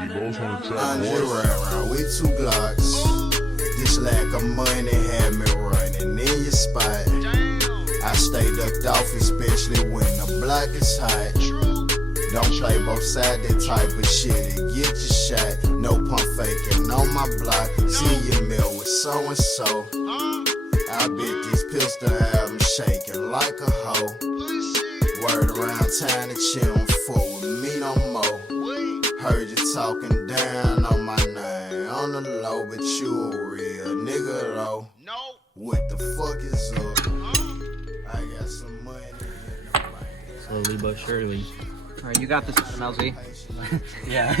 Around with 2 Glocks. This lack of money had me running in your spot. I stay ducked off, especially when the block is hot. Don't play both sides, that type of shit, it get you shot. No pump faking on my block. See you meal with so and so. I bet this pistol have them shaking like a hoe. Word around town that you don't fool with me no more. Heard you talking down on my name on the low, but you a real nigga though. What the fuck is up? I got some money in the bank. Slowly but surely. Alright, you got this, MLZ. Yeah.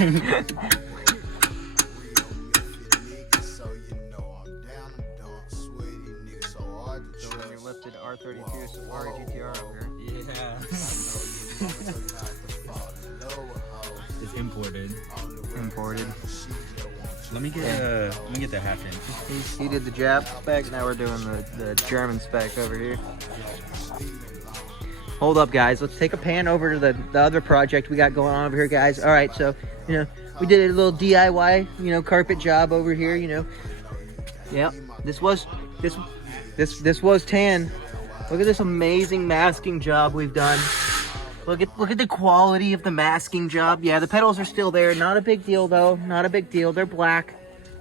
Your lifted R32 Safari GTR over here. Yeah. It's imported. Imported. Let me get the half inch. He did the Jap spec, now we're doing the German spec over here. Hold up, guys. Let's take a pan over to the other project we got going on over here, guys. All right, so, you know, we did a little DIY, you know, carpet job over here, you know. Yep, this was tan. Look at this amazing masking job we've done. Look at the quality of the masking job. Yeah, the pedals are still there. Not a big deal, though. Not a big deal. They're black.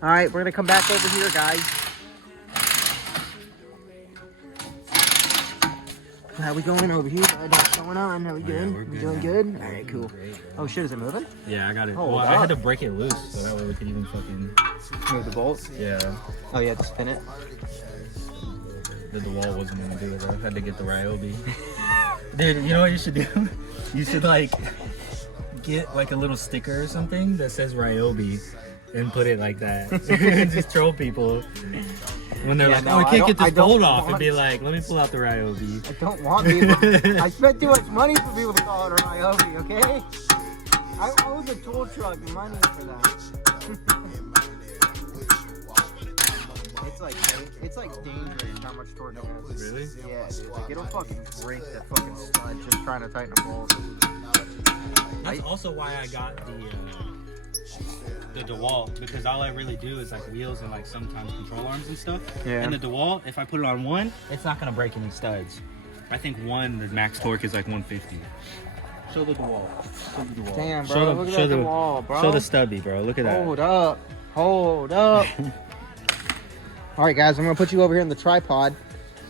All right, we're going to come back over here, guys. How we going over here? What's going on? How we good? Yeah, we doing good? All right, cool. Oh shit, is it moving? Yeah, I got it. Oh, well, wow. I had to break it loose so that way we could even fucking Move the bolts? yeah. Oh, you had to spin it? The wall wasn't gonna do it though. I had to get the Ryobi. Dude, you know what you should do? You should like get like a little sticker or something that says Ryobi and put it like that. Just troll people. When they're like, oh, we can't get this bolt off, and be like, let me pull out the Ryobi. I don't want people. I spent too much money for people to call it a Ryobi, okay? I owe the tool truck money for that. It's like dangerous how much torque it has. Really? Yeah, dude. Like it'll fucking break that fucking stud just trying to tighten a bolt. That's also why I got the DeWalt, because all I really do is like wheels and like sometimes control arms and stuff. Yeah. And the DeWalt, if I put it on one, it's not gonna break any studs. I think the max torque is like 150. Show the DeWalt. Show the DeWalt. Damn, bro. Look at that wall, bro. Show the stubby, bro. Look at that. Hold up. Hold up. All right, guys. I'm gonna put you over here in the tripod.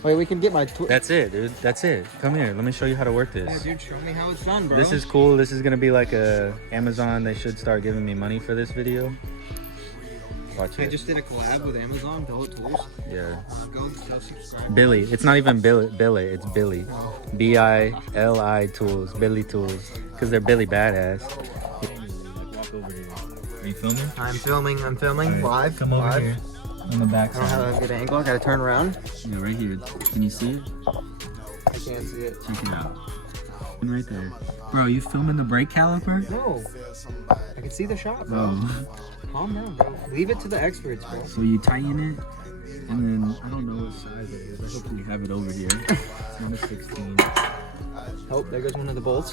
Wait, we can get my. That's it, dude. That's it. Come here. Let me show you how to work this. Yeah, dude. Show me how it's done, bro. This is cool. This is gonna be like a Amazon. They should start giving me money for this video. Watch I it. just did a collab with Amazon, Billet Tools. Yeah. Go subscribe. Billy. It's not even Billy. It's Billy. B-I-L-I Tools. Billy Tools. Because they're Billy Badass. Walk over here. Are you filming? I'm filming. I'm filming Right. live. Come over live. here. On the back I don't side. have a good angle. I gotta turn around. Yeah, right here. Can you see it? I can't see it. Check it out. And right there. Bro, you filming the brake caliper? No. I can see the shot, bro. Oh. Calm down, bro. Leave it to the experts, bro. So you tighten it, and then I don't know what size it is. I hope we have it over here. It's not a 16. Oh, there goes one of the bolts.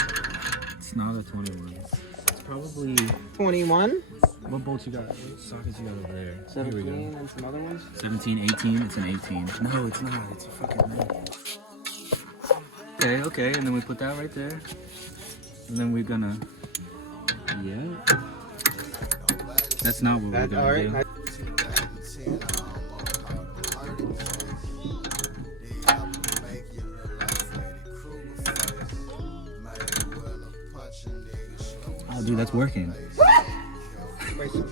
It's not a 21. It's probably... 21. What bolts you got? What sockets you got over there? 17 and some other ones. 17, 18. It's an 18. No, it's not. It's a fucking... Okay, and then we put that right there. And then we're gonna... Yeah. That's not what we're gonna do. Oh, dude, that's working. Wait, some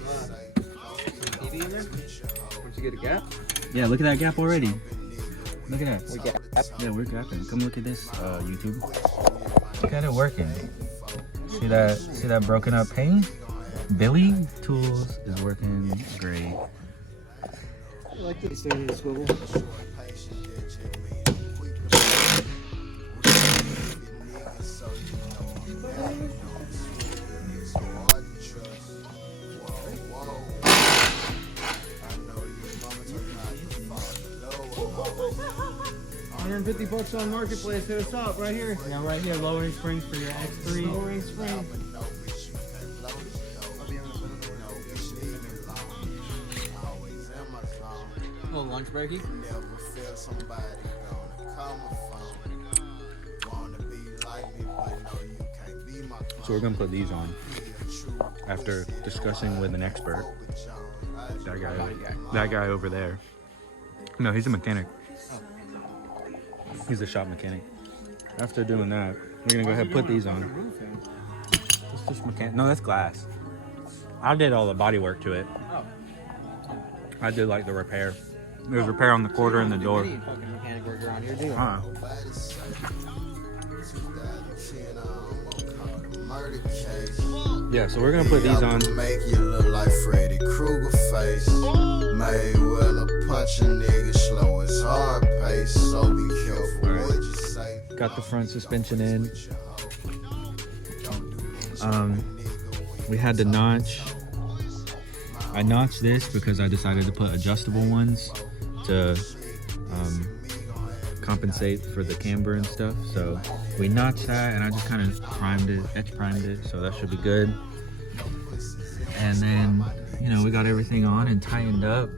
TV in there? Once you get a gap? Yeah, look at that gap already. Look at that. We gap. Yeah, we're gapping. Come look at this, YouTube. Look at it working. See that broken up paint? Billy Tools is working great. I like this thing in the swivel. $150 on Marketplace. Hit us up right here. Yeah, right here, lowering springs for your X3. Lowering spring. lunch breaky? Never feel somebody gonna call my phone. Wanna be like me, but no, you can't be my clone. So we're gonna put these on after discussing with an expert. That guy over there. No, he's a mechanic. He's a shop mechanic. After doing that, we're gonna go ahead and put these on. It's just mechanic. No, that's glass. I did all the body work to it. I did like the repair. There was repair on the quarter and the door. Mechanic work around here, do you? Yeah, so we're gonna put these on. Make you look like Freddy Krueger face. Mayweather punch a nigga slow as hard pace. So be careful what you say. Got the front suspension in. We had to notch. I notched this because I decided to put adjustable ones to compensate for the camber and stuff. So we notched that, and I just kind of primed it, etch primed it, so that should be good. And then, you know, we got everything on and tightened up.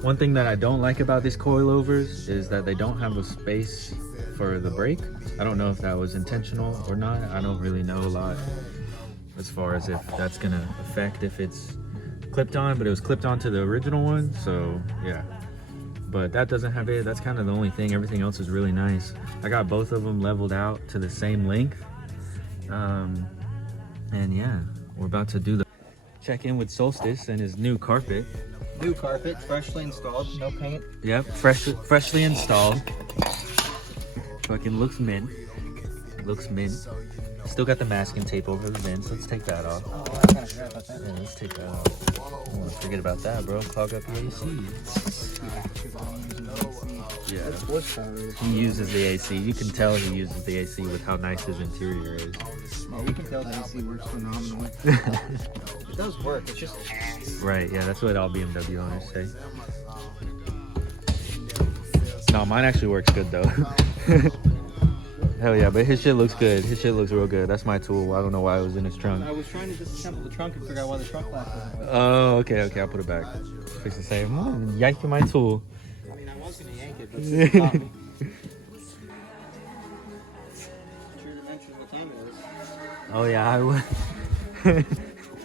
One thing that I don't like about these coilovers is that they don't have a space for the brake. I don't know if that was intentional or not. I don't really know a lot as far as if that's gonna affect if it's clipped on, but it was clipped onto the original one, so yeah. But that doesn't have it. That's kind of the only thing. Everything else is really nice. I got both of them leveled out to the same length. And yeah, we're about to do the check in with Solstice and his new carpet. New carpet, freshly installed, no paint. Yep, freshly installed. Fucking looks mint. Looks mint. Still got the masking tape over the vents. Let's take that off. Yeah, let's take that off. Don't forget about that, bro. Clog up your AC. Yeah. He uses the AC. You can tell he uses the AC with how nice his interior is. Yeah, you can tell the AC works phenomenally. It does work. It's just right. Yeah, that's what all BMW owners say. No, mine actually works good though. Hell yeah, but his shit looks good. His shit looks real good. That's my tool. I don't know why it was in his trunk. I was trying to disassemble the trunk and figure out why the trunk latch wasn't working. Oh, okay, I'll put it back. Fix the same. Yanking my tool. I mean, I was gonna yank it, but it stopped me. Sure to mention what time it is. Oh yeah, I would.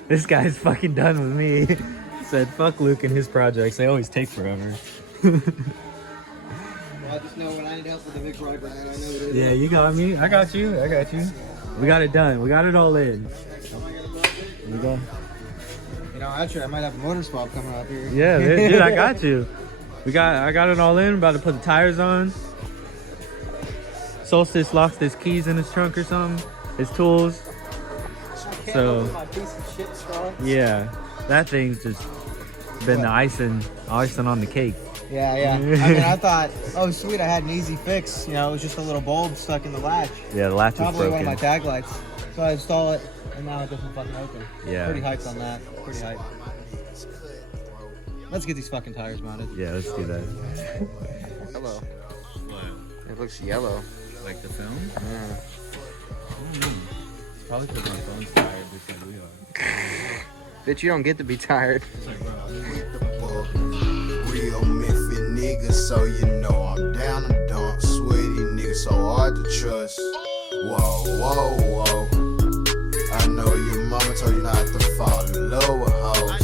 This guy's fucking done with me. Said fuck Luke and his projects. They always take forever. I just know when I need help with the big rubber, man, I know what it is. Yeah, you got me. I got you. We got it done. We got it all in. You go. You know, actually, I might have a motor swap coming up here. Yeah, dude, I got you. I got it all in. About to put the tires on. Solstice lost his keys in his trunk or something. His tools. So my piece of shit straw. yeah, that thing's just been the icing on the cake. Yeah. I mean, I thought, oh sweet, I had an easy fix. You know, it was just a little bulb stuck in the latch. Yeah, the latch was Probably broken. one of my tag lights. So I install it, and now it doesn't fucking open. Yeah. Pretty hyped on that. Pretty hyped. Let's get these fucking tires mounted. Yeah, let's do that. Hello. What? It looks yellow. Like the film? Yeah. Probably because my phone's tired just like we are. Bitch, you don't get to be tired. It's like, bro, Real Memphis nigga, so you know I'm down and dump. Sweaty nigga, so hard to trust. Whoa. I know your mama told you not to fall in love with hoes.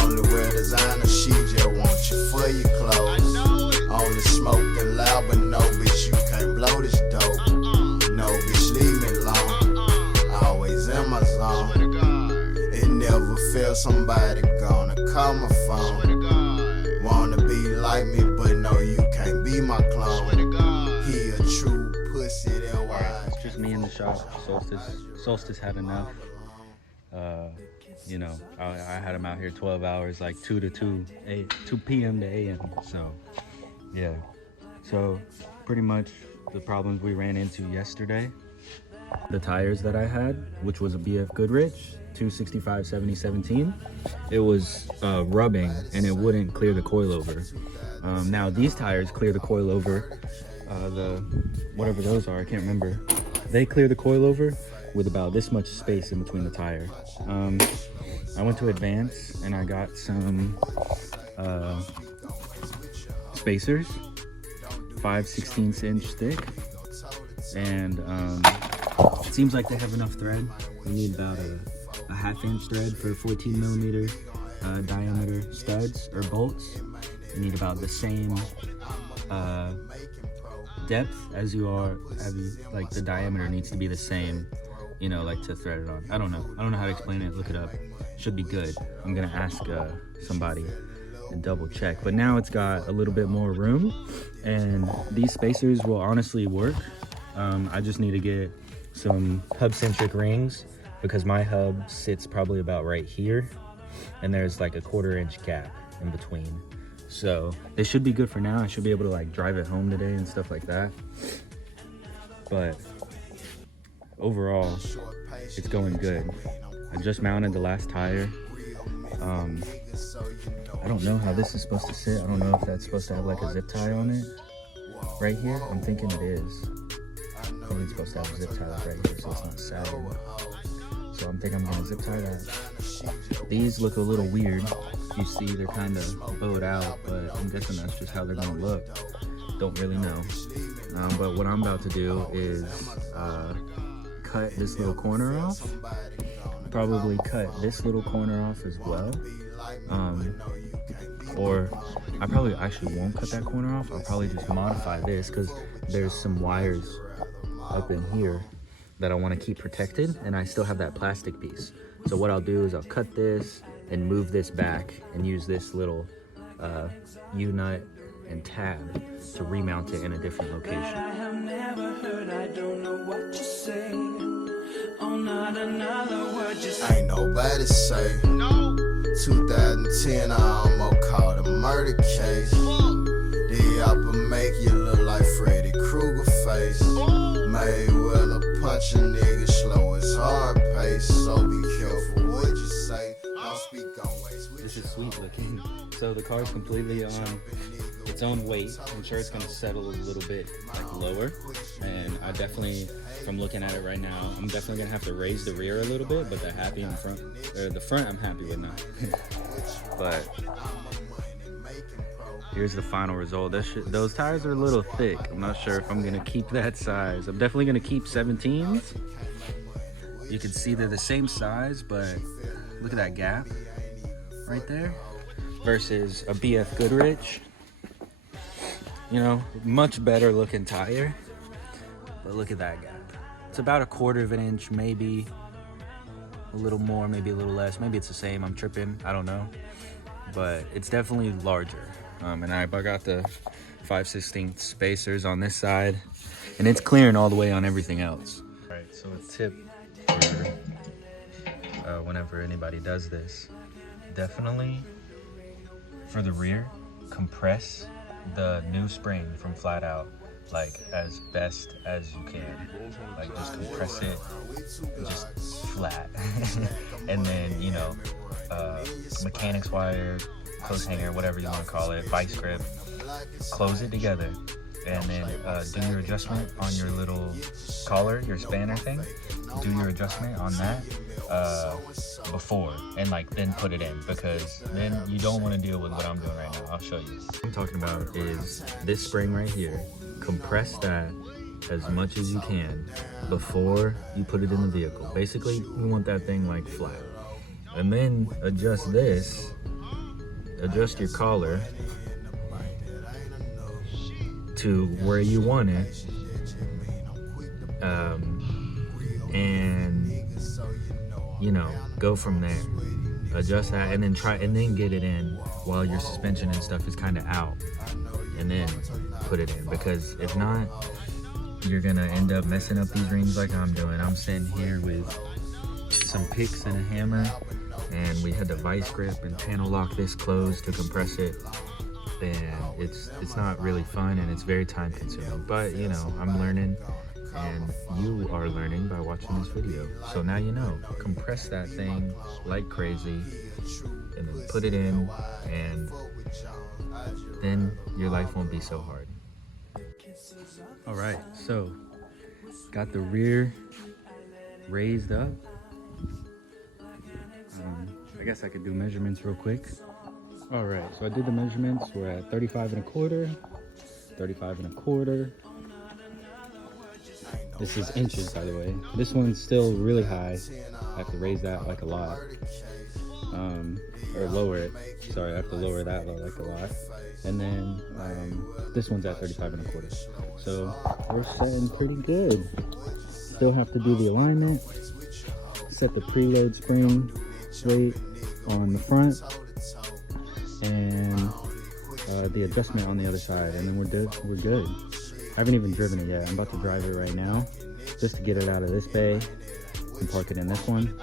Only wear designer, she just want you for your clothes. Only smoking loud, but no bitch, you can't blow this dope. No bitch, leave me alone. Always in my zone. It never felt somebody gonna call my phone. Wanna be like me, but no, you can't be my clone. He a true pussy, that why. it's just me in the shop. Solstice had enough. You know, I had him out here 12 hours, like 2 p.m. to a.m. So, yeah. So, pretty much the problems we ran into yesterday. The tires that I had, which was a BF Goodrich 265 7017, it was rubbing and it wouldn't clear the coilover. Now these tires clear the coilover, the whatever those are, I can't remember. They clear the coilover with about this much space in between the tire. I went to Advance and I got some spacers, 5/16 inch thick, and it seems like they have enough thread. We need about a 1/2 inch thread for 14 millimeter diameter studs or bolts. You need about the same depth as you are, like the diameter needs to be the same, you know, like to thread it on. I don't know how to explain it. Look it up. Should be good. I'm gonna ask somebody and double check. But now it's got a little bit more room, and these spacers will honestly work. I just need to get some hub-centric rings because my hub sits probably about right here, and there's like a 1/4 inch gap in between. So they should be good for now. I should be able to like drive it home today and stuff like that. But overall, it's going good. I just mounted the last tire. I don't know how this is supposed to sit. I don't know if that's supposed to have like a zip tie on it right here. I'm thinking it is. I think it's supposed to have a zip tie like right here so it's not sagging. So I'm thinking I'm gonna zip tie that. These look a little weird. You see they're kind of bowed out, but I'm guessing that's just how they're gonna look. Don't really know. But what I'm about to do is cut this little corner off. Probably cut this little corner off as well. Or I probably actually won't cut that corner off. I'll probably just modify this because there's some wires up in here that I want to keep protected, and I still have that plastic piece. So what I'll do is I'll cut this and move this back and use this little U-nut and tab to remount it in a different location. I have never heard, I don't know what you say. Oh, not another word, just Ain't nobody say. 2010, I almost caught a murder case. The upper make you look like Freddy Krueger face. Mayweather punch a nigga slow as hard pace. So be careful what you say. Don't speak on waste. This is sweet looking. So the car's completely on its own weight. I'm sure it's gonna settle a little bit like lower. And I definitely, from looking at it right now, I'm definitely gonna have to raise the rear a little bit, but the happy in front, or the front I'm happy with now. But here's the final result. Those tires are a little thick. I'm not sure if I'm gonna keep that size. I'm definitely gonna keep 17s. You can see they're the same size, but look at that gap right there versus a BF Goodrich. You know, much better looking tire, but look at that gap. It's about a 1/4 of an inch, maybe a little more, maybe a little less. Maybe it's the same, I'm tripping, I don't know. But it's definitely larger. And I got the 5/16 spacers on this side, and it's clearing all the way on everything else. All right, so a tip for whenever anybody does this, definitely for the rear, compress the new spring from Flatout like as best as you can. Like just compress it just flat. And then, you know, mechanics wire, coat hanger, whatever you want to call it, vice grip, close it together, and then do your adjustment on your little collar, your spanner thing. Do your adjustment on that before, and like then put it in, because then you don't want to deal with what I'm doing right now. I'll show you. What I'm talking about is this spring right here. Compress that as much as you can before you put it in the vehicle. Basically, you want that thing like flat. And then adjust this, adjust your collar to where you want it, and you know, go from there. Adjust that and then get it in while your suspension and stuff is kind of out, and then put it in, because if not, you're gonna end up messing up these rings like I'm doing. I'm sitting here with some picks and a hammer, and we had to vice grip and panel lock this closed to compress it, and it's not really fun, and it's very time consuming. But you know, I'm learning, and you are learning by watching this video. So now you know, compress that thing like crazy, and then put it in, and then your life won't be so hard. All right, so got the rear raised up. I guess I could do measurements real quick. All right, so I did the measurements. We're at 35 1/4, 35 1/4. This is inches, by the way. This one's still really high. I have to raise that like a lot. Or lower it. Sorry, I have to lower that like a lot. And then this one's at 35 1/4. So we're setting pretty good. Still have to do the alignment, set the preload spring weight on the front, and the adjustment on the other side, and then we're good. I haven't even driven it yet. I'm about to drive it right now just to get it out of this bay and park it in this one.